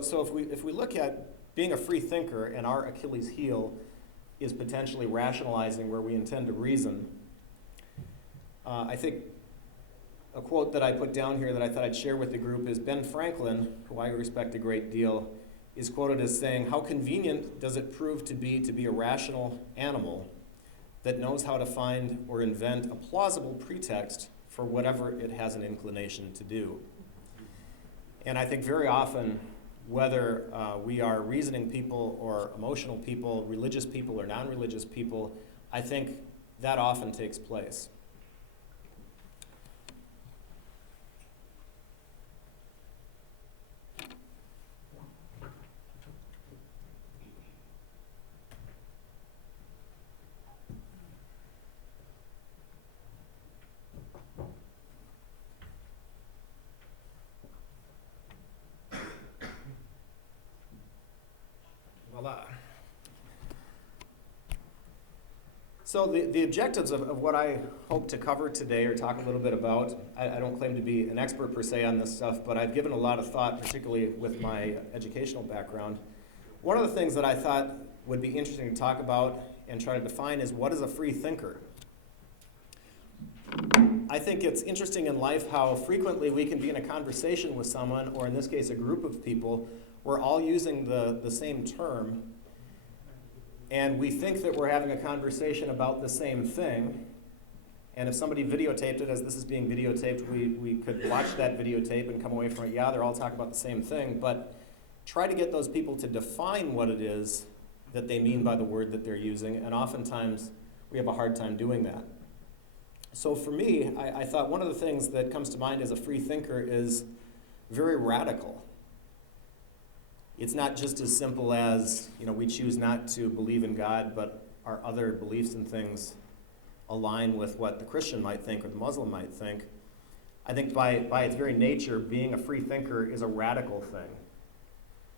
So if we look at being a free thinker and our Achilles heel is potentially rationalizing where we intend to reason, I think a quote that I put down here that I thought I'd share with the group is Ben Franklin, who I respect a great deal, is quoted as saying, "How convenient does it prove to be a rational animal that knows how to find or invent a plausible pretext for whatever it has an inclination to do." And I think very often, whether we are reasoning people or emotional people, religious people or non-religious people, I think that often takes place. Voila. So the objectives of what I hope to cover today or talk a little bit about, I don't claim to be an expert per se on this stuff, but I've given a lot of thought, particularly with my educational background. One of the things that I thought would be interesting to talk about and try to define is, what is a free thinker? I think it's interesting in life how frequently we can be in a conversation with someone, or in this case a group of people, we're all using the same term, and we think that we're having a conversation about the same thing. And if somebody videotaped it, as this is being videotaped, we could watch that videotape and come away from it, yeah, they're all talking about the same thing, but try to get those people to define what it is that they mean by the word that they're using, and oftentimes we have a hard time doing that. So for me, I thought one of the things that comes to mind as a free thinker is very radical. It's not just as simple as, we choose not to believe in God, but our other beliefs and things align with what the Christian might think or the Muslim might think. I think by its very nature, being a free thinker is a radical thing,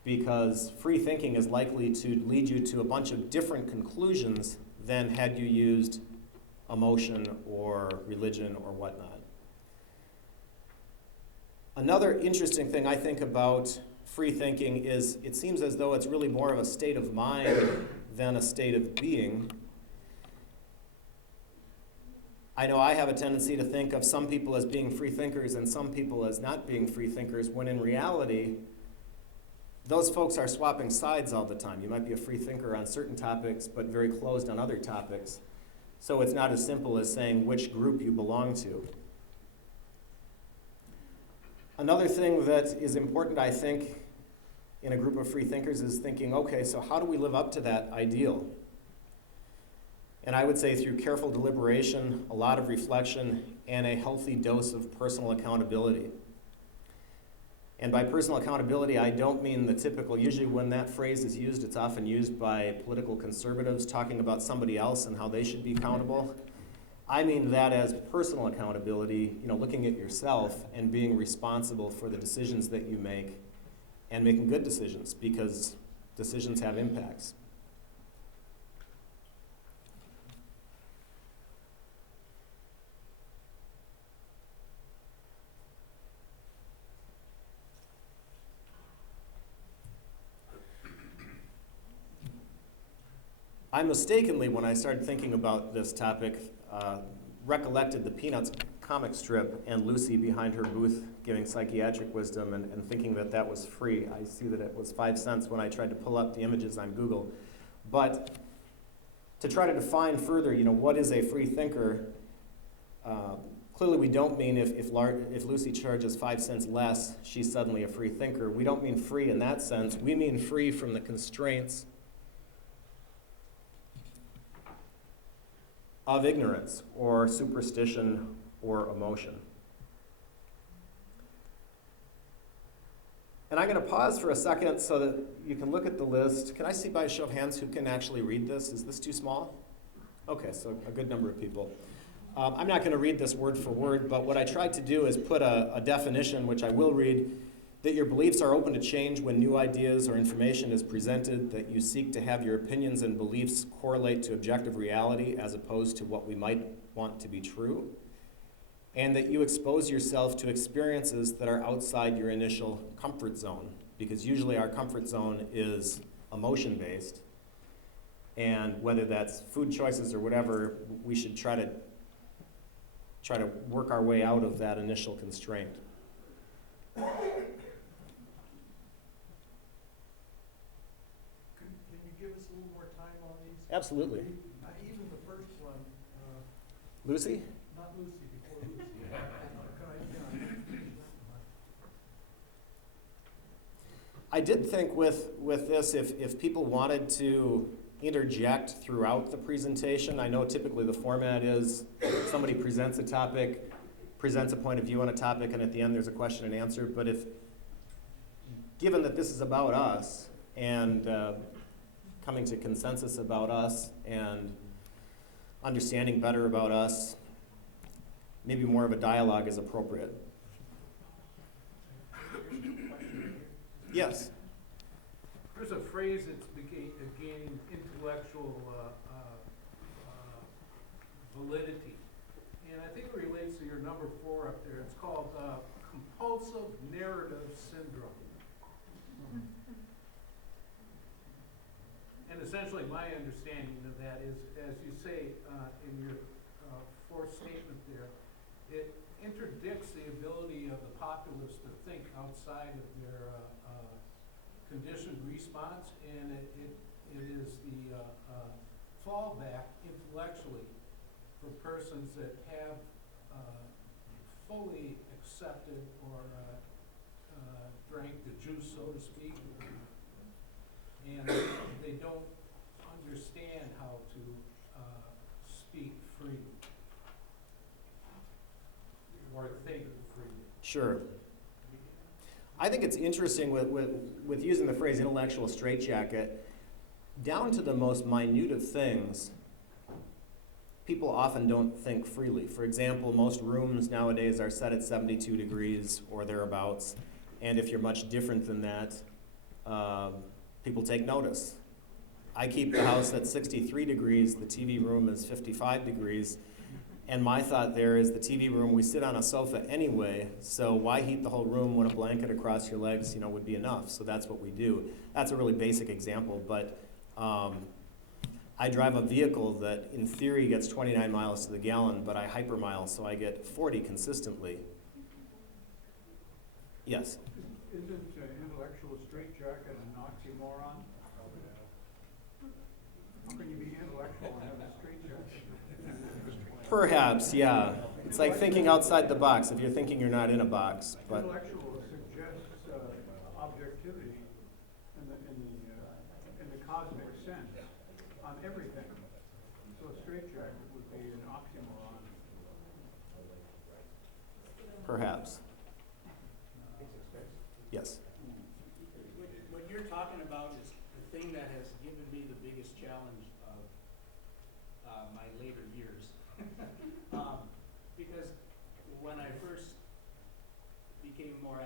because free thinking is likely to lead you to a bunch of different conclusions than had you used emotion or religion or whatnot. Another interesting thing I think about free thinking is it seems as though it's really more of a state of mind than a state of being. I know I have a tendency to think of some people as being free thinkers and some people as not being free thinkers, when in reality, those folks are swapping sides all the time. You might be a free thinker on certain topics, but very closed on other topics. So it's not as simple as saying which group you belong to. Another thing that is important, I think, in a group of free thinkers is thinking, okay, so how do we live up to that ideal? And I would say through careful deliberation, a lot of reflection, and a healthy dose of personal accountability. And by personal accountability, I don't mean the typical, usually when that phrase is used, it's often used by political conservatives talking about somebody else and how they should be accountable. I mean that as personal accountability, looking at yourself and being responsible for the decisions that you make and making good decisions, because decisions have impacts. I mistakenly, when I started thinking about this topic, recollected the Peanuts comic strip and Lucy behind her booth giving psychiatric wisdom and thinking that that was free. I see that it was 5 cents when I tried to pull up the images on Google. But to try to define further, what is a free thinker, clearly we don't mean if Lucy charges 5 cents less, she's suddenly a free thinker. We don't mean free in that sense. We mean free from the constraints of ignorance or superstition or emotion. And I'm going to pause for a second so that you can look at the list. Can I see by a show of hands who can actually read this? Is this too small? Okay, so a good number of people. I'm not going to read this word for word, but what I tried to do is put a definition, which I will read, that your beliefs are open to change when new ideas or information is presented, that you seek to have your opinions and beliefs correlate to objective reality as opposed to what we might want to be true, and that you expose yourself to experiences that are outside your initial comfort zone. because usually our comfort zone is emotion-based, and whether that's food choices or whatever, we should try to work our way out of that initial constraint. Can you give us a little more time on these? Absolutely. Even the first one. Lucy? Not Lucy, before Lucy. I did think with this, if people wanted to interject throughout the presentation, I know typically the format is somebody presents a topic, presents a point of view on a topic, and at the end there's a question and answer, but given that this is about us, and coming to consensus about us, and understanding better about us, maybe more of a dialogue is appropriate. Yes? There's a phrase that's gaining intellectual validity, and I think it relates to your number 4 up there. It's called compulsive narrative syndrome. And essentially my understanding of that is, as you say in your 4th statement there, it interdicts the ability of the populace to think outside of their conditioned response, and it is the fallback intellectually for persons that have fully accepted or drank the juice, so to speak, and they don't understand how to speak freely or think freely. Sure. I think it's interesting with using the phrase intellectual straitjacket, down to the most minute of things, people often don't think freely. For example, most rooms nowadays are set at 72 degrees or thereabouts, and if you're much different than that, people take notice. I keep the house at 63 degrees, the TV room is 55 degrees, and my thought there is the TV room, we sit on a sofa anyway, so why heat the whole room when a blanket across your legs, would be enough? So that's what we do. That's a really basic example, but I drive a vehicle that in theory gets 29 miles to the gallon, but I hypermile, so I get 40 consistently. Yes? Isn't intellectual straitjacket an oxymoron? How can you be intellectual and have a straitjacket? Perhaps, yeah. It's like thinking outside the box. If you're thinking you're not in a box, but Intellectual suggests objectivity in the cosmic sense on everything. So a straitjacket would be an oxymoron. perhaps. Yes. What you're talking about is the thing that has given me the biggest challenge of my later years. Because when I first became more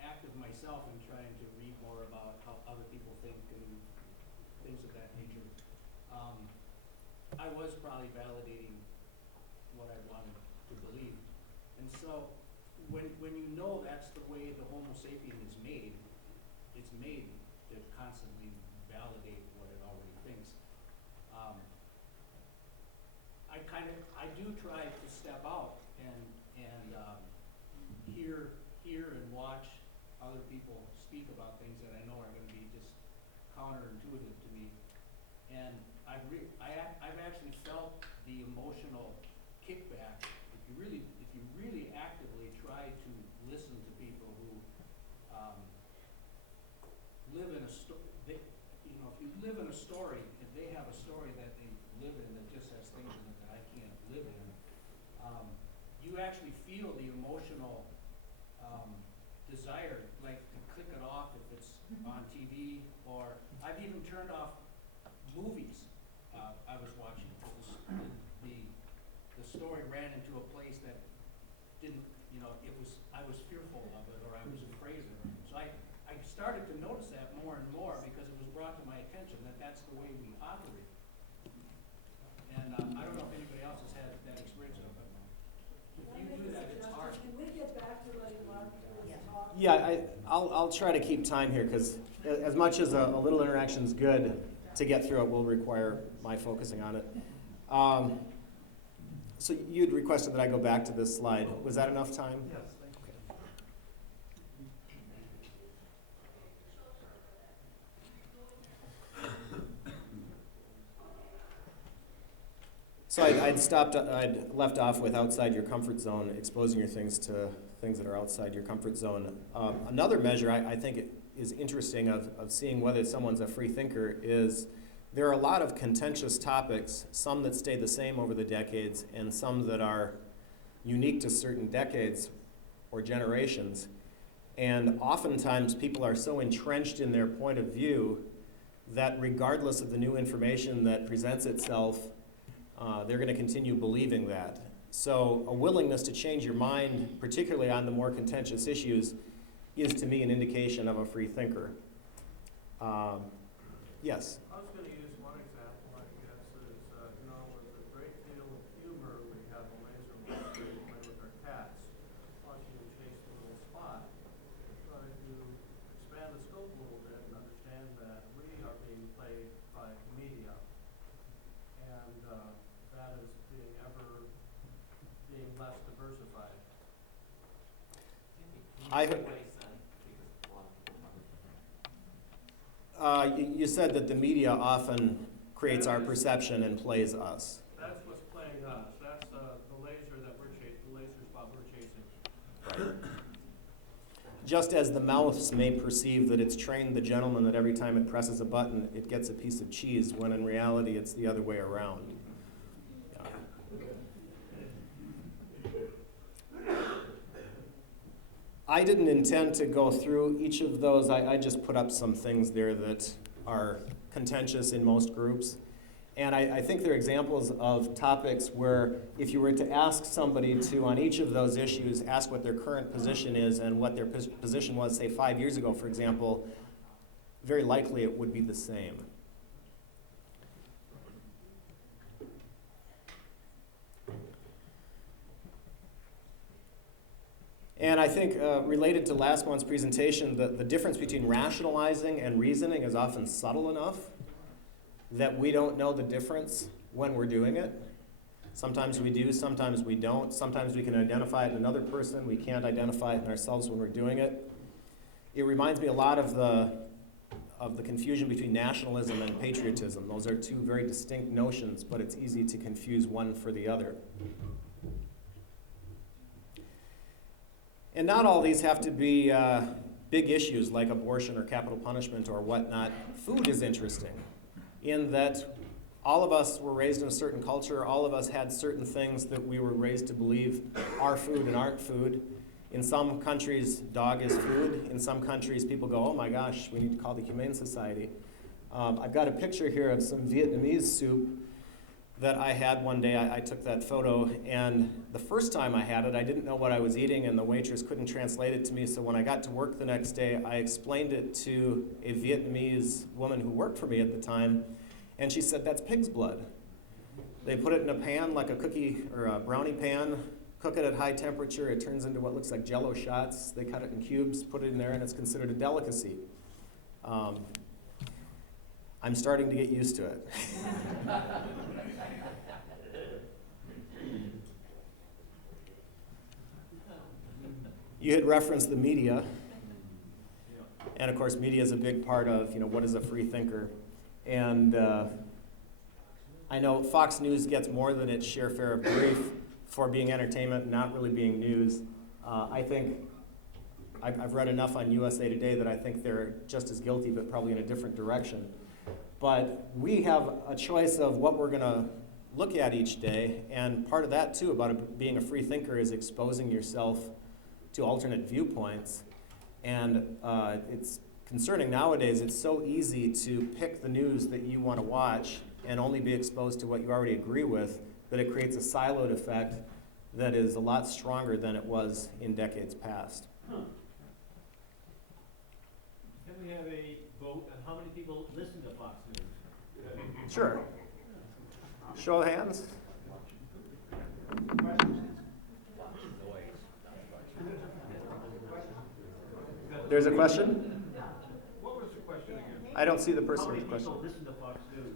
active myself in trying to read more about how other people think and things of that nature, I was probably validating what I wanted to believe. And so when you know that's the way the Homo sapien is made, it's made to constantly validate what it already thinks. I do try to step out and hear and watch other people speak about things that I know are going to be just counterintuitive to me. And I've actually felt the emotional kickback if you really actively try to listen to people who live in a story. If you live in a story, if they have a story that they live in that just has things in it that I can't live in, you actually feel the emotional desire, like to click it off if it's on TV, or I've even turned off movies I was watching because the story ran into a place that didn't, I was fearful of it or I was afraid of it. So I started to notice that more and more because it was brought to my attention that that's the way we operate. And I don't know if anybody else has had that experience of it. If you do that, it's hard. Can we get back to letting Mark do his talk? Yeah, I'll try to keep time here because as much as a little interaction is good, to get through it will require my focusing on it. So you'd requested that I go back to this slide. Was that enough time? Yes. So I'd left off with outside your comfort zone, exposing your things to things that are outside your comfort zone. Another measure I think is interesting of seeing whether someone's a free thinker is there are a lot of contentious topics, some that stay the same over the decades and some that are unique to certain decades or generations. And oftentimes people are so entrenched in their point of view that regardless of the new information that presents itself, they're going to continue believing that. So a willingness to change your mind, particularly on the more contentious issues, is to me an indication of a free thinker. Yes? I was going to use one example, I guess, is, with a great deal of humor, we have a laser watch we play with our cats, watching them chase a little spot. But if you expand the scope a little bit and understand that we are being played by media, and that is being less diversified. You said that the media often creates our perception and plays us. That's what's playing us. That's the laser that we're chasing, the laser spot we're chasing. Just as the mouse may perceive that it's trained the gentleman that every time it presses a button, it gets a piece of cheese, when in reality it's the other way around. I didn't intend to go through each of those. I just put up some things there that are contentious in most groups. And I think they're examples of topics where if you were to ask somebody to, on each of those issues, ask what their current position is and what their position was, say, 5 years ago, for example, very likely it would be the same. And I think related to last month's presentation, the difference between rationalizing and reasoning is often subtle enough that we don't know the difference when we're doing it. Sometimes we do, sometimes we don't. Sometimes we can identify it in another person. We can't identify it in ourselves when we're doing it. It reminds me a lot of the confusion between nationalism and patriotism. Those are two very distinct notions, but it's easy to confuse one for the other. And not all these have to be big issues like abortion or capital punishment or whatnot. Food is interesting in that all of us were raised in a certain culture. All of us had certain things that we were raised to believe are food and aren't food. In some countries, dog is food. In some countries, people go, oh my gosh, we need to call the Humane Society. I've got a picture here of some Vietnamese soup that I had one day. I took that photo, and the first time I had it, I didn't know what I was eating, and the waitress couldn't translate it to me, so when I got to work the next day, I explained it to a Vietnamese woman who worked for me at the time, and she said, that's pig's blood. They put it in a pan, like a cookie or a brownie pan, cook it at high temperature, it turns into what looks like Jell-O shots, they cut it in cubes, put it in there, and it's considered a delicacy. I'm starting to get used to it. You had referenced the media, and of course media is a big part of, what is a free thinker. And I know Fox News gets more than its share fair of grief for being entertainment, not really being news. I think I've read enough on USA Today that I think they're just as guilty, but probably in a different direction. But we have a choice of what we're going to look at each day, and part of that too about being a free thinker is exposing yourself to alternate viewpoints. And it's concerning nowadays, it's so easy to pick the news that you want to watch and only be exposed to what you already agree with, that it creates a siloed effect that is a lot stronger than it was in decades past. Can we have a vote on how many people listen to Fox News? Sure. Show of hands. There's a question? What was the question again? I don't see the How person many with the question. people listen to Fox News in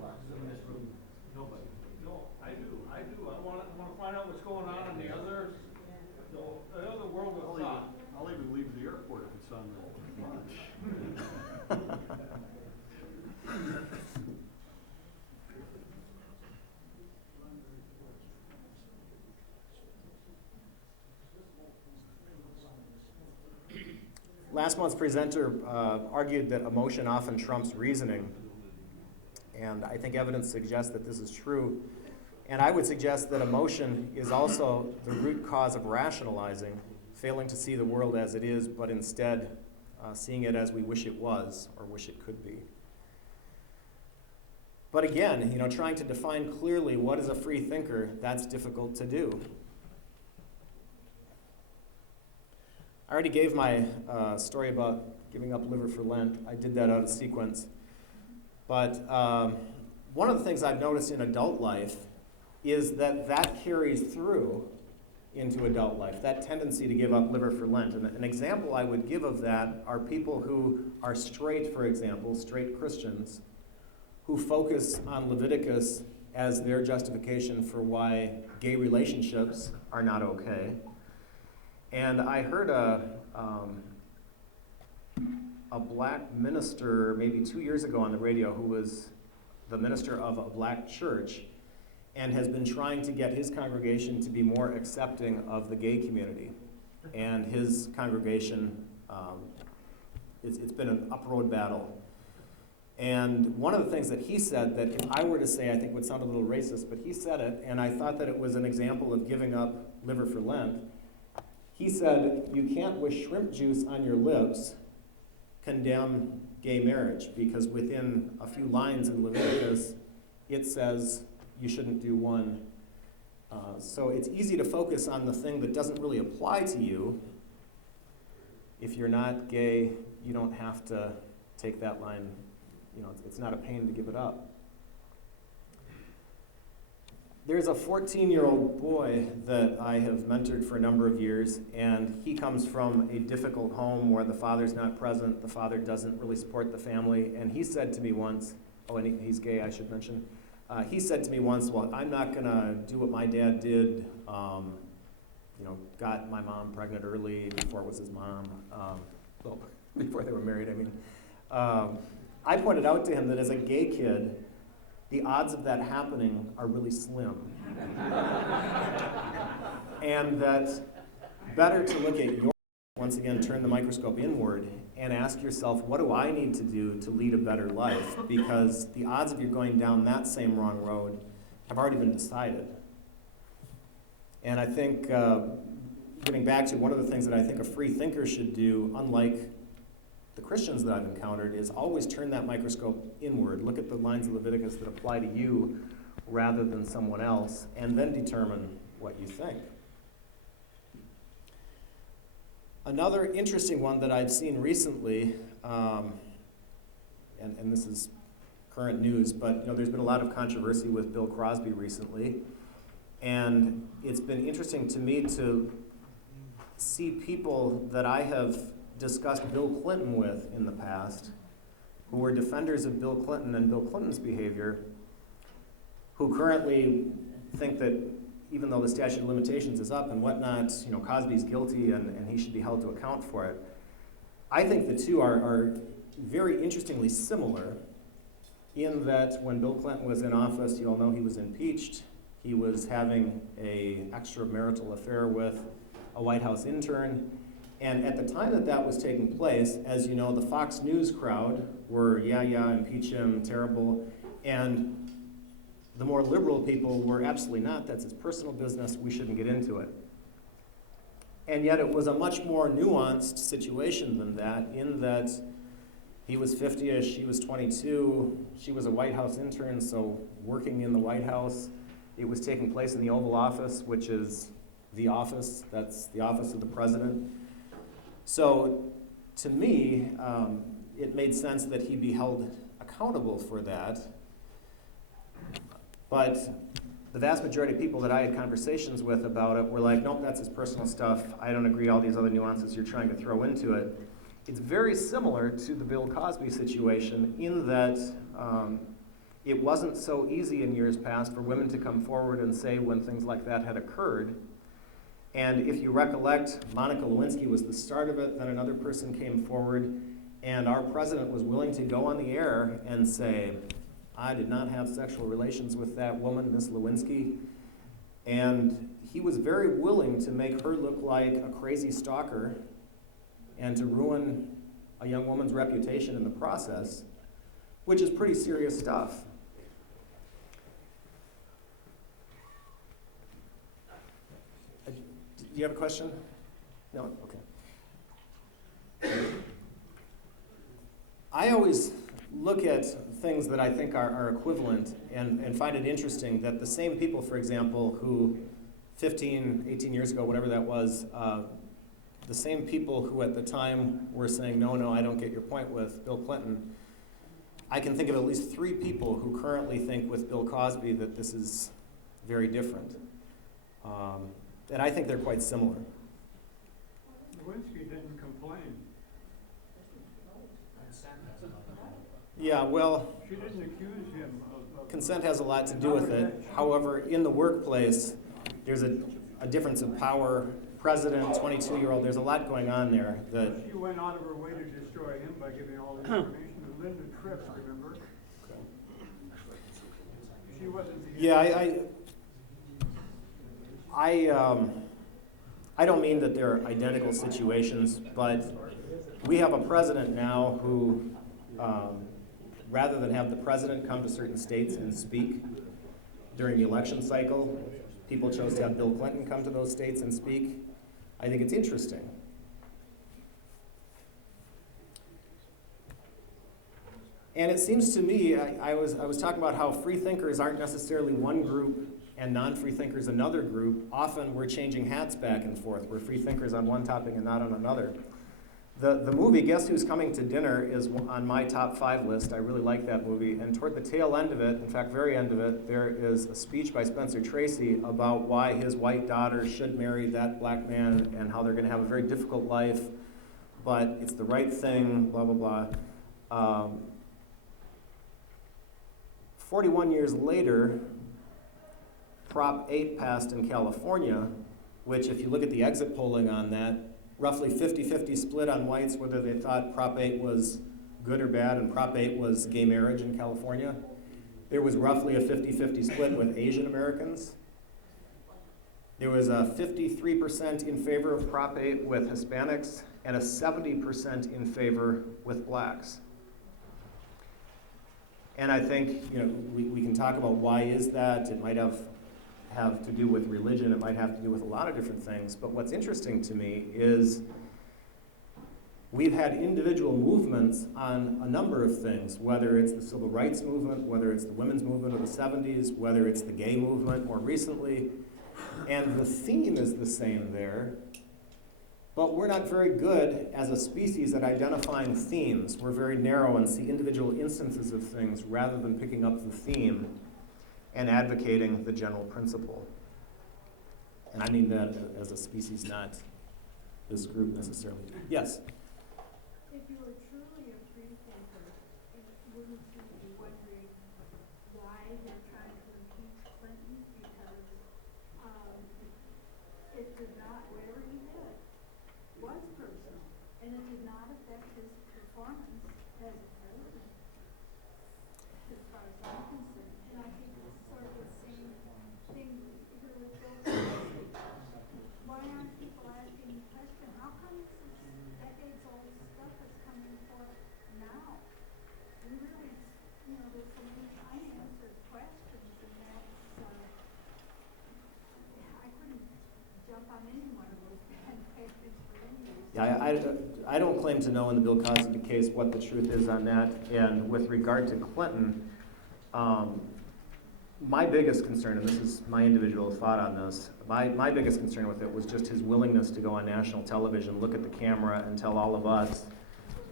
this room? Nobody. No, I do. I wanna find out what's going on in the other world of thought. I'll even leave the airport if it's on the launch. Last month's presenter argued that emotion often trumps reasoning, and I think evidence suggests that this is true. And I would suggest that emotion is also the root cause of rationalizing, failing to see the world as it is, but instead seeing it as we wish it was or wish it could be. But again, trying to define clearly what is a free thinker, that's difficult to do. I already gave my story about giving up liver for Lent. I did that out of sequence. But one of the things I've noticed in adult life is that carries through into adult life, that tendency to give up liver for Lent. And an example I would give of that are people who are straight, for example, straight Christians, who focus on Leviticus as their justification for why gay relationships are not okay. And I heard a black minister maybe 2 years ago on the radio who was the minister of a black church and has been trying to get his congregation to be more accepting of the gay community. And his congregation, it's been an up-road battle. And one of the things that he said that if I were to say, I think would sound a little racist, but he said it, and I thought that it was an example of giving up liver for Lent. He said, you can't with shrimp juice on your lips condemn gay marriage, because within a few lines in Leviticus, it says you shouldn't do one. So it's easy to focus on the thing that doesn't really apply to you. If you're not gay, you don't have to take that line. It's not a pain to give it up. There's a 14-year-old boy that I have mentored for a number of years, and he comes from a difficult home where the father's not present, the father doesn't really support the family, and he said to me once, and he's gay, I should mention, he said to me once, well, I'm not going to do what my dad did, got my mom pregnant early before it was his mom, before they were married, I mean. I pointed out to him that as a gay kid, the odds of that happening are really slim. And that better to look at your, once again, turn the microscope inward and ask yourself, what do I need to do to lead a better life? Because the odds of you going down that same wrong road have already been decided. And I think, getting back to one of the things that I think a free thinker should do, unlike the Christians that I've encountered, is always turn that microscope inward. Look at the lines of Leviticus that apply to you rather than someone else, and then determine what you think. Another interesting one that I've seen recently, and this is current news, but there's been a lot of controversy with Bill Crosby recently, and it's been interesting to me to see people that I have discussed Bill Clinton with in the past, who were defenders of Bill Clinton and Bill Clinton's behavior, who currently think that even though the statute of limitations is up and whatnot, Cosby's guilty and he should be held to account for it. I think the two are very interestingly similar in that when Bill Clinton was in office, you all know he was impeached. He was having an extramarital affair with a White House intern. And at the time that was taking place, as you know, the Fox News crowd were, impeach him, terrible. And the more liberal people were absolutely not. That's his personal business. We shouldn't get into it. And yet it was a much more nuanced situation than that, in that he was 50-ish, she was 22, she was a White House intern, so working in the White House. It was taking place in the Oval Office, which is the office, that's the office of the president. So, to me, it made sense that he be held accountable for that. But the vast majority of people that I had conversations with about it were like, nope, that's his personal stuff. I don't agree all these other nuances you're trying to throw into it. It's very similar to the Bill Cosby situation in that it wasn't so easy in years past for women to come forward and say when things like that had occurred. And if you recollect, Monica Lewinsky was the start of it, then another person came forward, and our president was willing to go on the air and say, I did not have sexual relations with that woman, Miss Lewinsky. And he was very willing to make her look like a crazy stalker and to ruin a young woman's reputation in the process, which is pretty serious stuff. Do you have a question? No? Okay. I always look at things that I think are equivalent and find it interesting that the same people, for example, who 15, 18 years ago, whatever that was, the same people who at the time were saying, no, I don't get your point with Bill Clinton, I can think of at least 3 people who currently think with Bill Cosby that this is very different. And I think they're quite similar. Lewinsky didn't complain. Yeah, well, She didn't accuse him of consent has a lot to do with it. However, in the workplace, there's a difference of power. President, 22-year-old, there's a lot going on there. That She went out of her way to destroy him by giving all the information to Linda Tripp, remember? She wasn't the... Yeah, I don't mean that they're identical situations, but we have a president now who, rather than have the president come to certain states and speak during the election cycle, people chose to have Bill Clinton come to those states and speak. I think it's interesting. And it seems to me, I was talking about how freethinkers aren't necessarily one group and non-freethinkers another group. Often we're changing hats back and forth. We're freethinkers on one topic and not on another. The movie Guess Who's Coming to Dinner is on my top 5 list. I really like that movie. And toward the tail end of it, in fact, very end of it, there is a speech by Spencer Tracy about why his white daughter should marry that black man and how they're going to have a very difficult life, but it's the right thing, blah, blah, blah. 41 years later, Prop 8 passed in California, which if you look at the exit polling on that, roughly 50-50 split on whites whether they thought Prop 8 was good or bad, and Prop 8 was gay marriage in California. There was roughly a 50-50 split with Asian Americans. There was a 53% in favor of Prop 8 with Hispanics and a 70% in favor with blacks. And I think, we can talk about why is that. It might have to do with religion. It might have to do with a lot of different things. But what's interesting to me is we've had individual movements on a number of things, whether it's the civil rights movement, whether it's the women's movement of the 70s, whether it's the gay movement more recently. And the theme is the same there. But we're not very good as a species at identifying themes. We're very narrow and see individual instances of things rather than picking up the theme and advocating the general principle. And I mean that as a species, not this group necessarily. Yes? If you were truly a free thinker, wouldn't you be wondering why they're trying to impeach Clinton? Because it did not, whatever he did was personal, and it did not affect his performance as a president, as far as I'm concerned. And I think it's sort of the same thing here with Bill Cosby. Why aren't people asking the question, how come this decades-old stuff is coming forth now? We really, there's so many unanswered questions, and that's, I couldn't jump on any one of those bandwagons for any reason. Yeah, I don't claim to know in the Bill Cosby case what the truth is on that. And with regard to Clinton, my biggest concern, and this is my individual thought on this, my biggest concern with it was just his willingness to go on national television, look at the camera, and tell all of us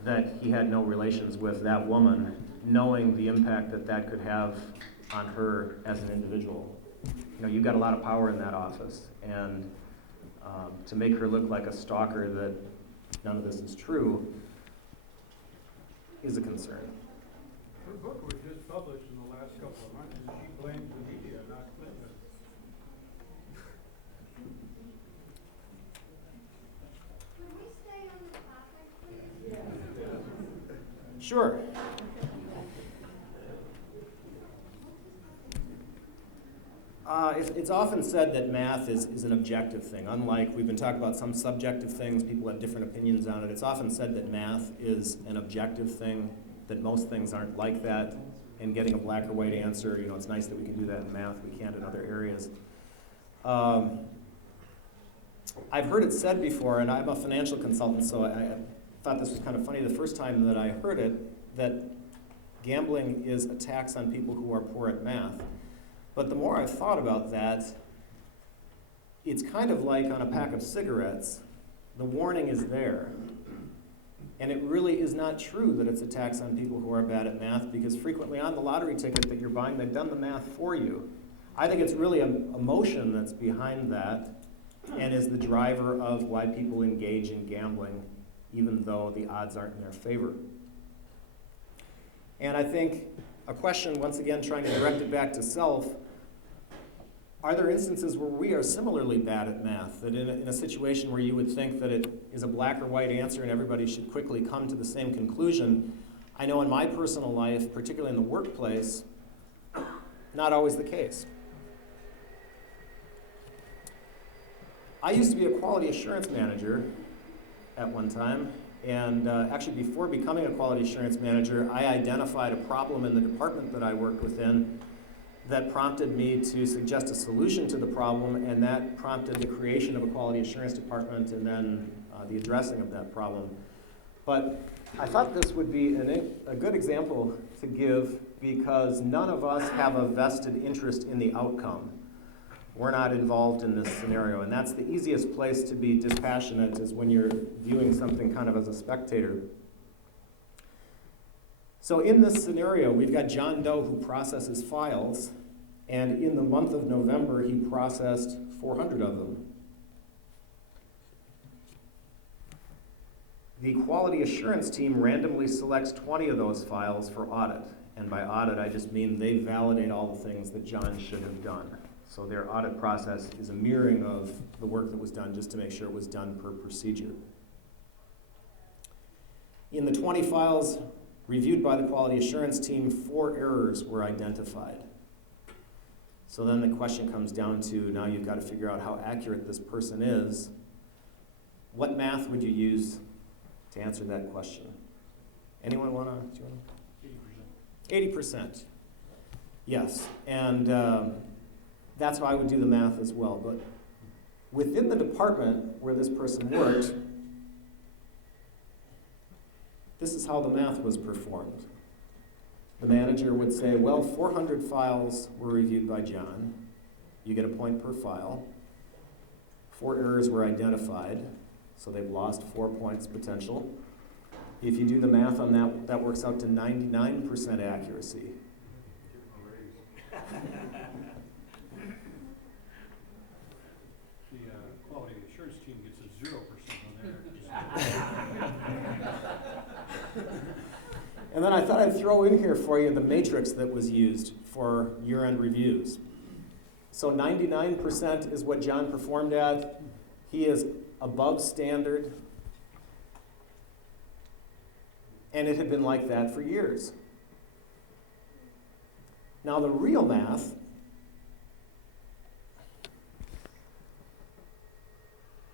that he had no relations with that woman, knowing the impact that that could have on her as an individual. You've got a lot of power in that office, and to make her look like a stalker that none of this is true, is a concern. Her book was just published in the last couple of months, and she blames the media, not Clinton. Can we stay on the topic, please? Sure. It's often said that math is an objective thing. Unlike, we've been talking about some subjective things, people have different opinions on it. It's often said that math is an objective thing, that most things aren't like that. And getting a black or white answer, it's nice that we can do that in math, we can't in other areas. I've heard it said before, and I'm a financial consultant, so I thought this was kind of funny the first time that I heard it, that gambling is a tax on people who are poor at math. But the more I've thought about that, it's kind of like on a pack of cigarettes. The warning is there. And it really is not true that it's a tax on people who are bad at math, because frequently on the lottery ticket that you're buying, they've done the math for you. I think it's really an emotion that's behind that and is the driver of why people engage in gambling, even though the odds aren't in their favor. And I think a question, once again, trying to direct it back to self, are there instances where we are similarly bad at math, that in a situation where you would think that it is a black or white answer and everybody should quickly come to the same conclusion? I know in my personal life, particularly in the workplace, not always the case. I used to be a quality assurance manager at one time, and actually before becoming a quality assurance manager, I identified a problem in the department that I worked within that prompted me to suggest a solution to the problem, and that prompted the creation of a quality assurance department and then the addressing of that problem. But I thought this would be a good example to give, because none of us have a vested interest in the outcome. We're not involved in this scenario, and that's the easiest place to be dispassionate, is when you're viewing something kind of as a spectator. So in this scenario, we've got John Doe who processes files, and in the month of November, he processed 400 of them. The quality assurance team randomly selects 20 of those files for audit, and by audit, I just mean they validate all the things that John should have done. So their audit process is a mirroring of the work that was done, just to make sure it was done per procedure. In the 20 files reviewed by the quality assurance team, 4 errors were identified. So then the question comes down to, now you've got to figure out how accurate this person is. What math would you use to answer that question? Anyone want to? 80%. 80%. Yes, and that's how I would do the math as well. But within the department where this person worked, this is how the math was performed. The manager would say, well, 400 files were reviewed by John. You get a point per file. 4 errors were identified, so they've lost 4 points potential. If you do the math on that, that works out to 99% accuracy. The quality assurance team gets a 0% on there. And then I thought I'd throw in here for you the matrix that was used for year-end reviews. So 99% is what John performed at. He is above standard. And it had been like that for years. Now the real math,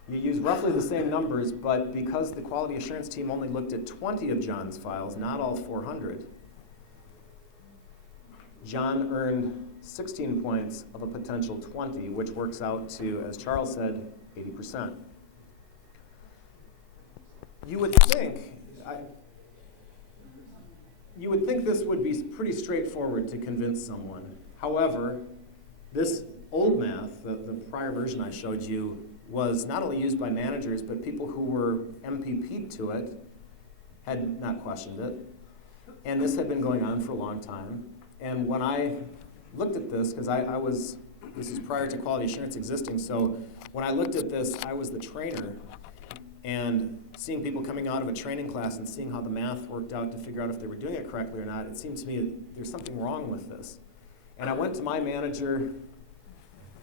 you use roughly the same numbers, but because the quality assurance team only looked at 20 of John's files, not all 400, John earned 16 points of a potential 20, which works out to, as Charles said, 80%. You would think this would be pretty straightforward to convince someone. However, this old math, the prior version I showed you, was not only used by managers, but people who were MPP'd to it had not questioned it. And this had been going on for a long time. And when I looked at this, because this is prior to quality assurance existing, so when I looked at this, I was the trainer. And seeing people coming out of a training class and seeing how the math worked out to figure out if they were doing it correctly or not, it seemed to me there's something wrong with this. And I went to my manager,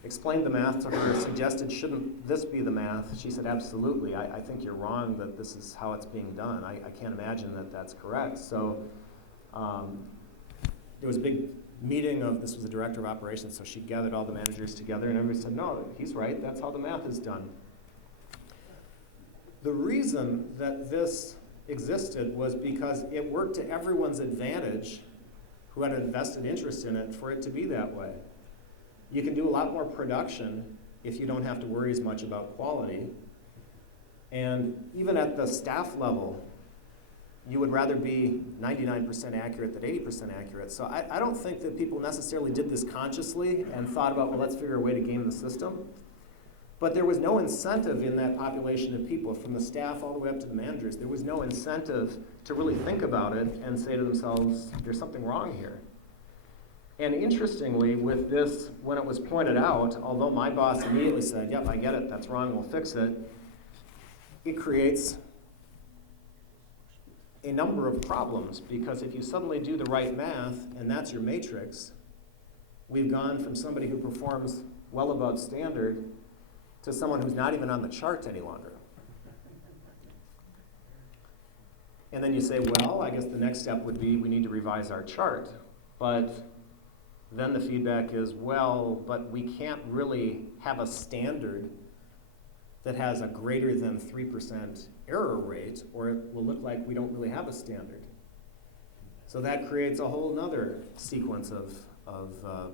explained the math to her, suggested, shouldn't this be the math? She said, absolutely. I think you're wrong that this is how it's being done. I can't imagine that that's correct. So there was a big meeting of, this was the director of operations, so she gathered all the managers together and everybody said, no, he's right, that's how the math is done. The reason that this existed was because it worked to everyone's advantage who had a vested interest in it for it to be that way. You can do a lot more production if you don't have to worry as much about quality. And even at the staff level, you would rather be 99% accurate than 80% accurate. So I don't think that people necessarily did this consciously and thought about, well, let's figure a way to game the system. But there was no incentive in that population of people, from the staff all the way up to the managers. There was no incentive to really think about it and say to themselves, there's something wrong here. And interestingly, with this, when it was pointed out, although my boss immediately said, yep, I get it, that's wrong, we'll fix it, it creates a number of problems, because if you suddenly do the right math and that's your matrix, we've gone from somebody who performs well above standard to someone who's not even on the chart any longer. And then you say, well, I guess the next step would be we need to revise our chart. But then the feedback is, well, but we can't really have a standard that has a greater than 3% error rate, or it will look like we don't really have a standard. So that creates a whole nother sequence of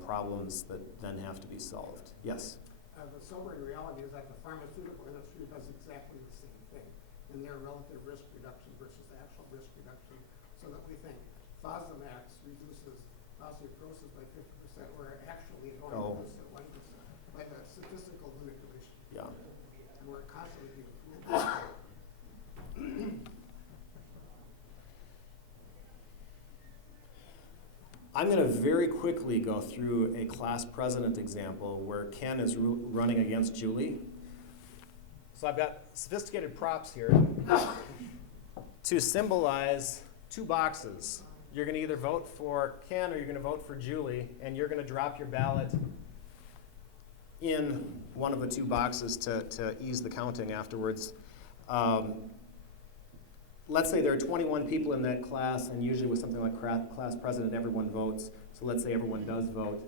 problems that then have to be solved. Yes? The sobering reality is that the pharmaceutical industry does exactly the same thing in their relative risk reduction versus the actual risk reduction, so that we think Fosamax reduces osteoporosis by 50%, where actually it only reduces it 1% by the statistical manipulation. Yeah. And we're constantly being fooled. I'm going to very quickly go through a class president example where Ken is running against Julie. So I've got sophisticated props here to symbolize two boxes. You're going to either vote for Ken or you're going to vote for Julie, and you're going to drop your ballot in one of the two boxes to ease the counting afterwards. Let's say there are 21 people in that class, and usually with something like class president, everyone votes. So let's say everyone does vote.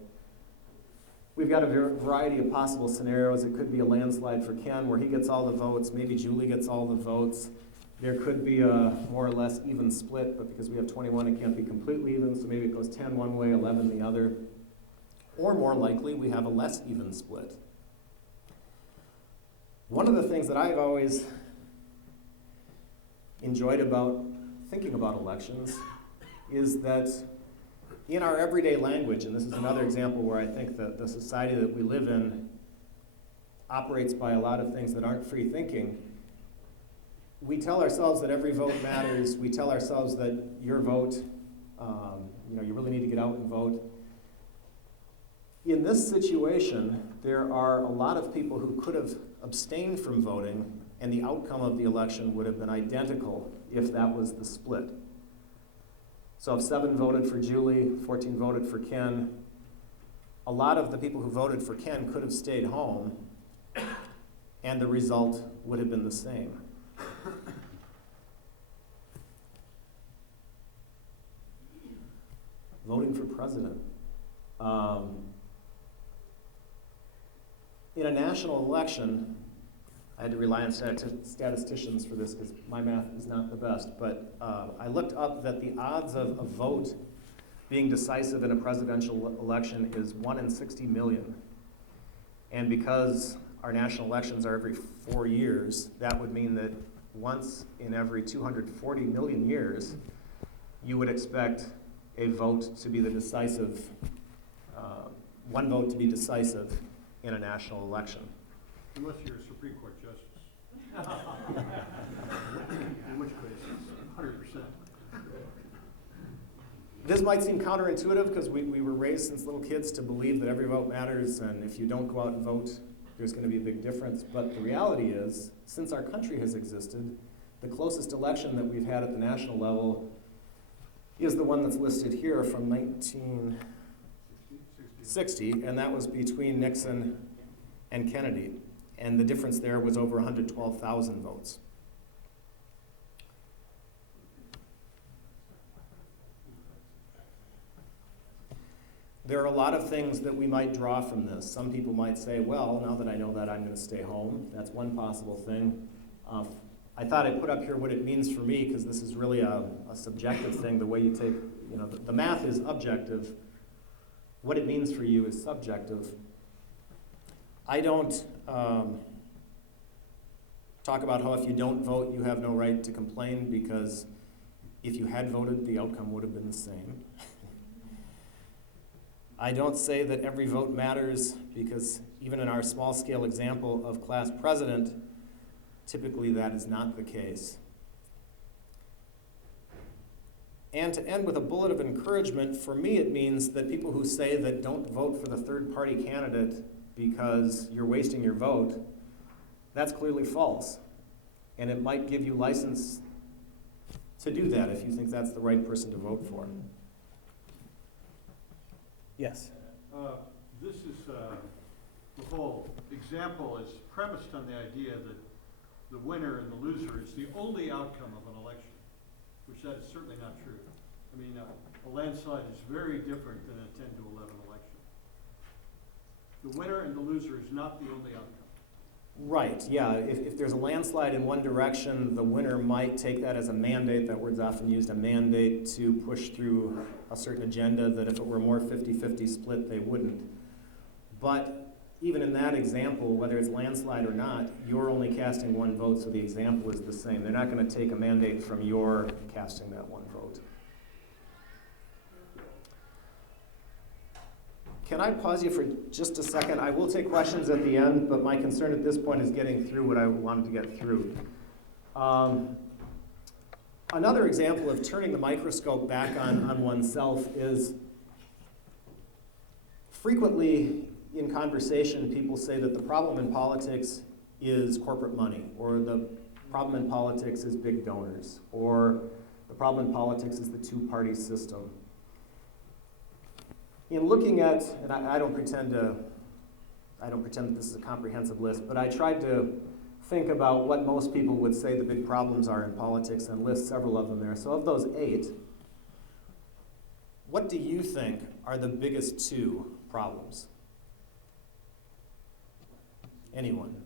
We've got a variety of possible scenarios. It could be a landslide for Ken where he gets all the votes. Maybe Julie gets all the votes. There could be a more or less even split, but because we have 21, it can't be completely even, so maybe it goes 10 one way, 11 the other. Or more likely, we have a less even split. One of the things that I've always enjoyed about thinking about elections is that in our everyday language, and this is another example where I think that the society that we live in operates by a lot of things that aren't free thinking, we tell ourselves that every vote matters. We tell ourselves that your vote, you really need to get out and vote. In this situation, there are a lot of people who could have abstained from voting, and the outcome of the election would have been identical if that was the split. So if 7 voted for Julie, 14 voted for Ken, a lot of the people who voted for Ken could have stayed home, and the result would have been the same. Voting for president. In a national election, I had to rely on statisticians for this because my math is not the best, but I looked up that the odds of a vote being decisive in a presidential election is 1 in 60 million. And because our national elections are every 4 years, that would mean that once in every 240 million years, you would expect a vote to be the decisive, one vote to be decisive in a national election. Unless you're a Supreme Court justice. In which case, 100%. This might seem counterintuitive because we were raised since little kids to believe that every vote matters, and if you don't go out and vote, there's going to be a big difference. But the reality is, since our country has existed, The closest election that we've had at the national level is the one that's listed here from 1960, and that was between Nixon and Kennedy. And the difference there was over 112,000 votes. There are a lot of things that we might draw from this. Some people might say, well, now that I know that, I'm going to stay home. That's one possible thing. I thought I'd put up here what it means for me, because this is really a subjective thing, the way you take, the math is objective. What it means for you is subjective. I don't talk about how if you don't vote, you have no right to complain, because if you had voted, the outcome would have been the same. I don't say that every vote matters, because even in our small-scale example of class president, typically that is not the case. And to end with a bullet of encouragement, for me it means that people who say that don't vote for the third-party candidate because you're wasting your vote, that's clearly false. And it might give you license to do that if you think that's the right person to vote for. Yes? This is, the whole example is premised on the idea that the winner and the loser is the only outcome of an election, which that is certainly not true. I mean, a landslide is very different than a 10 to 11 election. The winner and the loser is not the only outcome. Right, yeah. If there's a landslide in one direction, the winner might take that as a mandate. That word's often used, a mandate to push through a certain agenda that if it were more 50-50 split, they wouldn't. But even in that example, whether it's landslide or not, you're only casting one vote, so the example is the same. They're not going to take a mandate from your casting that one vote. Can I pause you for just a second? I will take questions at the end, but my concern at this point is getting through what I wanted to get through. Another example of turning the microscope back on oneself is frequently in conversation, people say that the problem in politics is corporate money, or the problem in politics is big donors, or the problem in politics is the two-party system. In looking at, and I don't pretend that this is a comprehensive list, but I tried to think about what most people would say the big problems are in politics and list several of them there. So of those 8, what do you think are the biggest 2 problems? Anyone?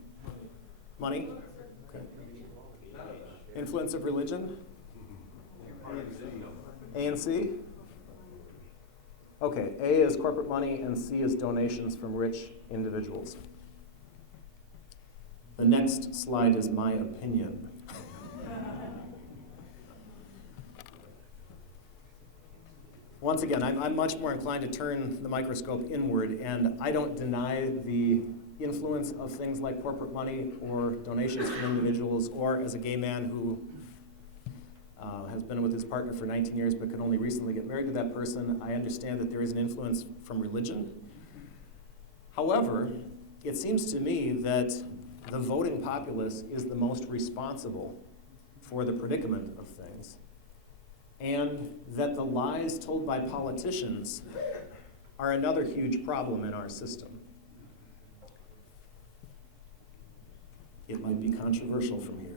Money? Okay. Influence of religion? A and C? Okay, A is corporate money and C is donations from rich individuals. The next slide is my opinion. Once again, I'm much more inclined to turn the microscope inward, and I don't deny the influence of things like corporate money or donations from individuals, or as a gay man who has been with his partner for 19 years but could only recently get married to that person, I understand that there is an influence from religion. However, it seems to me that the voting populace is the most responsible for the predicament of things, and that the lies told by politicians are another huge problem in our system. It might be controversial from here.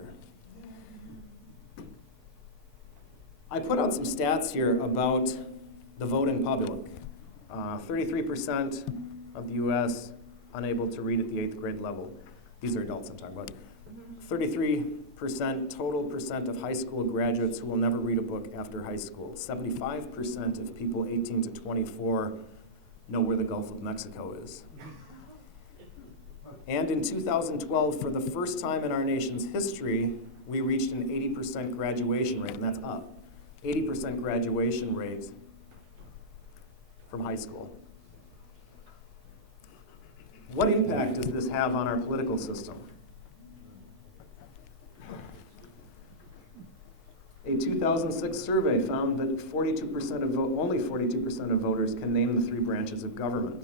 I put out some stats here about the voting public. 33% of the US unable to read at the 8th grade level. These are adults I'm talking about. 33% total percent of high school graduates who will never read a book after high school. 75% of people 18 to 24 know where the Gulf of Mexico is. And in 2012, for the first time in our nation's history, we reached an 80% graduation rate, and that's up. 80% graduation rate from high school. What impact does this have on our political system? A 2006 survey found that only 42% of voters can name the 3 branches of government.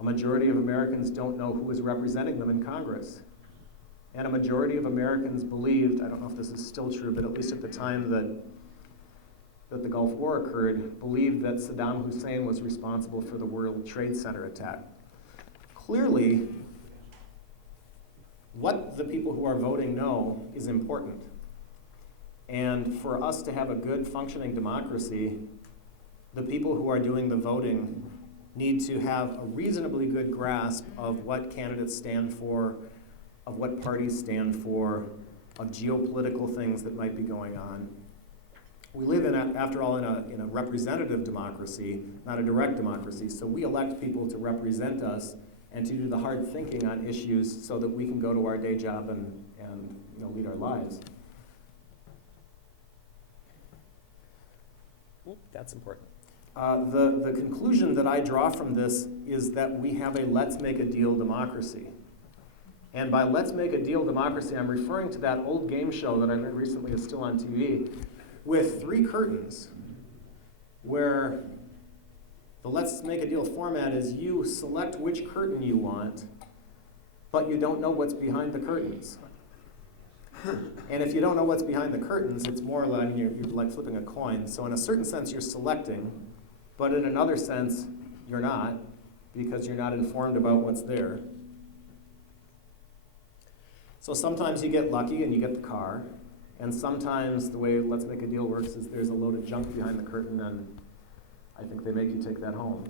A majority of Americans don't know who is representing them in Congress. And a majority of Americans believed, I don't know if this is still true, but at least at the time that the Gulf War occurred, believed that Saddam Hussein was responsible for the World Trade Center attack. Clearly, what the people who are voting know is important. And for us to have a good functioning democracy, the people who are doing the voting need to have a reasonably good grasp of what candidates stand for, of what parties stand for, of geopolitical things that might be going on. We live, after all, in a representative democracy, not a direct democracy, so we elect people to represent us and to do the hard thinking on issues so that we can go to our day job and lead our lives. That's important. The conclusion that I draw from this is that we have a let's make a deal democracy. And by let's make a deal democracy, I'm referring to that old game show that I read recently is still on TV, with 3 curtains, where the let's make a deal format is you select which curtain you want, but you don't know what's behind the curtains. And if you don't know what's behind the curtains, it's more like you're like flipping a coin. So in a certain sense, you're selecting, but in another sense, you're not, because you're not informed about what's there. So sometimes you get lucky and you get the car, and sometimes the way Let's Make a Deal works is there's a load of junk behind the curtain, and I think they make you take that home.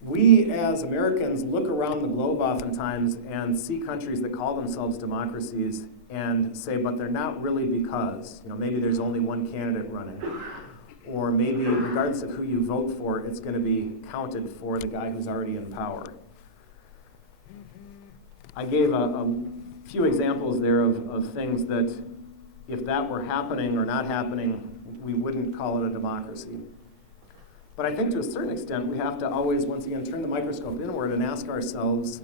We, as Americans, look around the globe oftentimes and see countries that call themselves democracies and say, but they're not really because, maybe there's only one candidate running. Or maybe, regardless of who you vote for, it's going to be counted for the guy who's already in power. I gave a few examples there of things that, if that were happening or not happening, we wouldn't call it a democracy. But I think to a certain extent, we have to always, once again, turn the microscope inward and ask ourselves,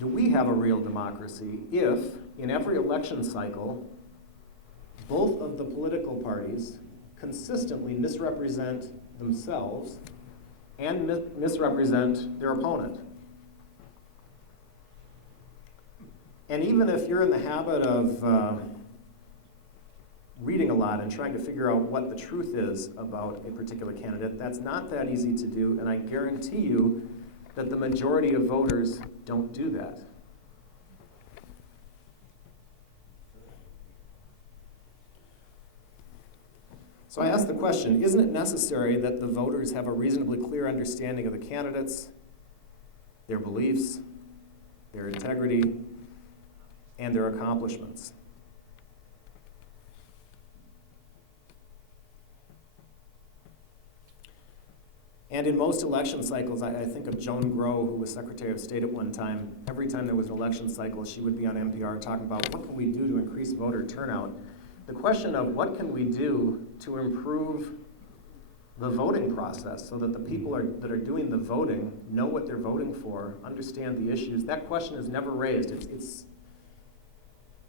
do we have a real democracy if, in every election cycle, both of the political parties consistently misrepresent themselves and misrepresent their opponent? And even if you're in the habit of reading a lot and trying to figure out what the truth is about a particular candidate, that's not that easy to do, and I guarantee you that the majority of voters don't do that. So I ask the question, isn't it necessary that the voters have a reasonably clear understanding of the candidates, their beliefs, their integrity, and their accomplishments? And in most election cycles, I think of Joan Grow, who was Secretary of State at one time. Every time there was an election cycle, she would be on NPR talking about what can we do to increase voter turnout. The question of what can we do to improve the voting process so that the people that are doing the voting know what they're voting for, understand the issues, that question is never raised.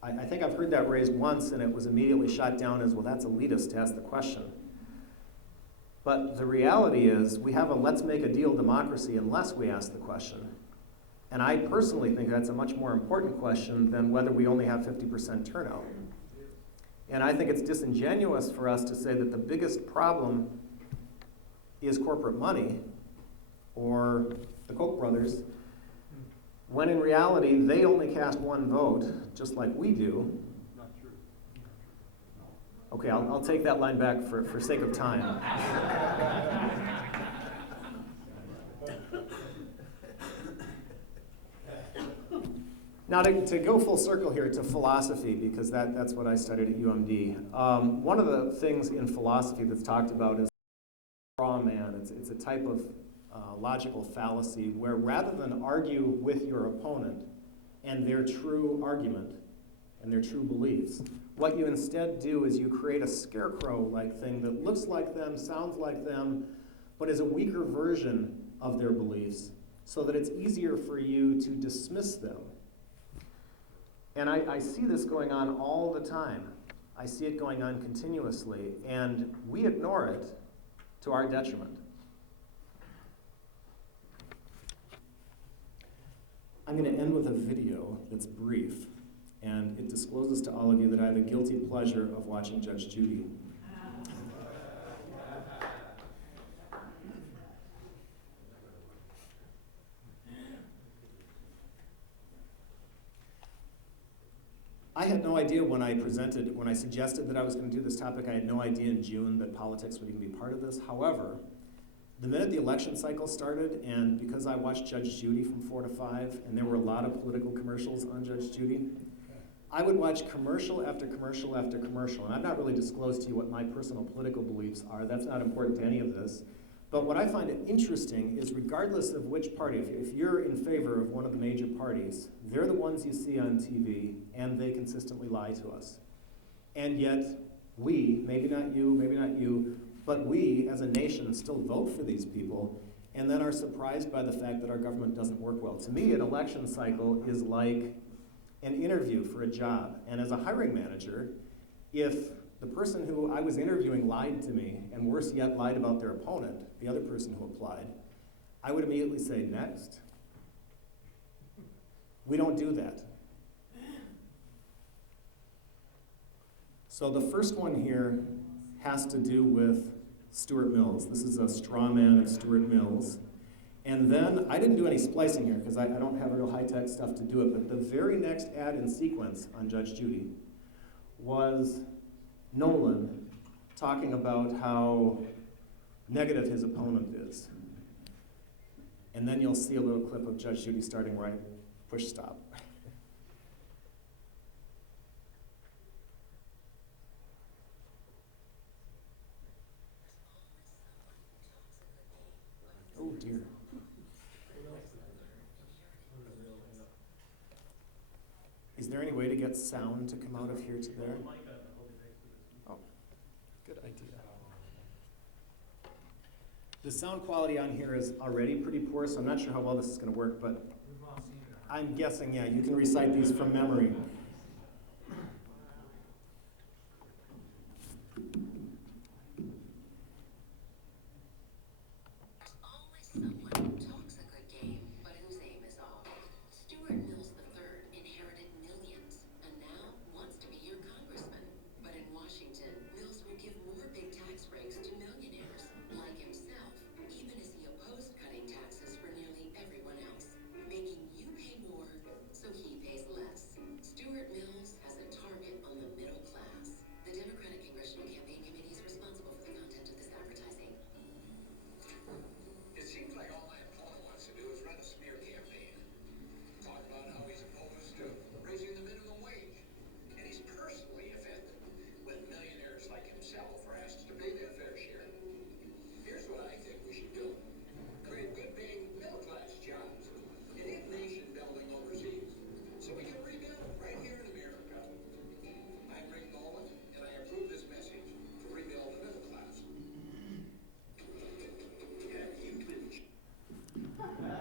I think I've heard that raised once, and it was immediately shot down as, well, that's elitist to ask the question. But the reality is, we have a let's make a deal democracy unless we ask the question. And I personally think that's a much more important question than whether we only have 50% turnout. And I think it's disingenuous for us to say that the biggest problem is corporate money or the Koch brothers, when in reality, they only cast one vote, just like we do. Not true. Okay, I'll take that line back for sake of time. Now, to go full circle here to philosophy, because that's what I studied at UMD. One of the things in philosophy that's talked about is straw man. It's a type of logical fallacy where rather than argue with your opponent and their true argument and their true beliefs, what you instead do is you create a scarecrow-like thing that looks like them, sounds like them, but is a weaker version of their beliefs so that it's easier for you to dismiss them. And I see this going on all the time. I see it going on continuously, and we ignore it to our detriment. I'm going to end with a video that's brief, and it discloses to all of you that I have a guilty pleasure of watching Judge Judy. I had no idea when I suggested that I was going to do this topic, I had no idea in June that politics would even be part of this. However, the minute the election cycle started, and because I watched Judge Judy from 4 to 5, and there were a lot of political commercials on Judge Judy, I would watch commercial after commercial after commercial. And I've not really disclosed to you what my personal political beliefs are. That's not important to any of this. But what I find interesting is regardless of which party, if you're in favor of one of the major parties, they're the ones you see on TV, and they consistently lie to us. And yet, we, maybe not you, but we as a nation still vote for these people, and then are surprised by the fact that our government doesn't work well. To me, an election cycle is like an interview for a job. And as a hiring manager, if the person who I was interviewing lied to me, and worse yet, lied about their opponent, the other person who applied, I would immediately say, next. We don't do that. So the first one here has to do with Stuart Mills. This is a straw man of Stuart Mills. And then, I didn't do any splicing here because I don't have real high-tech stuff to do it, but the very next ad in sequence on Judge Judy was Nolan talking about how negative his opponent is. And then you'll see a little clip of Judge Judy starting right, push stop. Oh dear. Is there any way to get sound to come out of here to there? Oh, good idea. The sound quality on here is already pretty poor, so I'm not sure how well this is going to work, but I'm guessing, yeah, you can recite these from memory.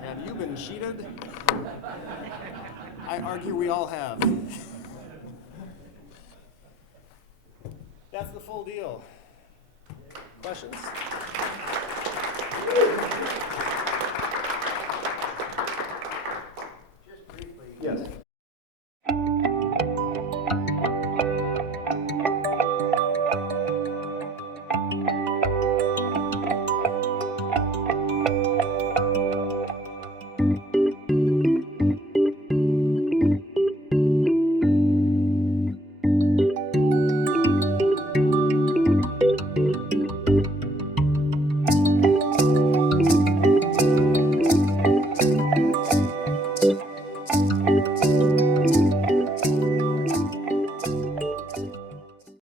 Have you been cheated? I argue we all have. That's the full deal. Questions?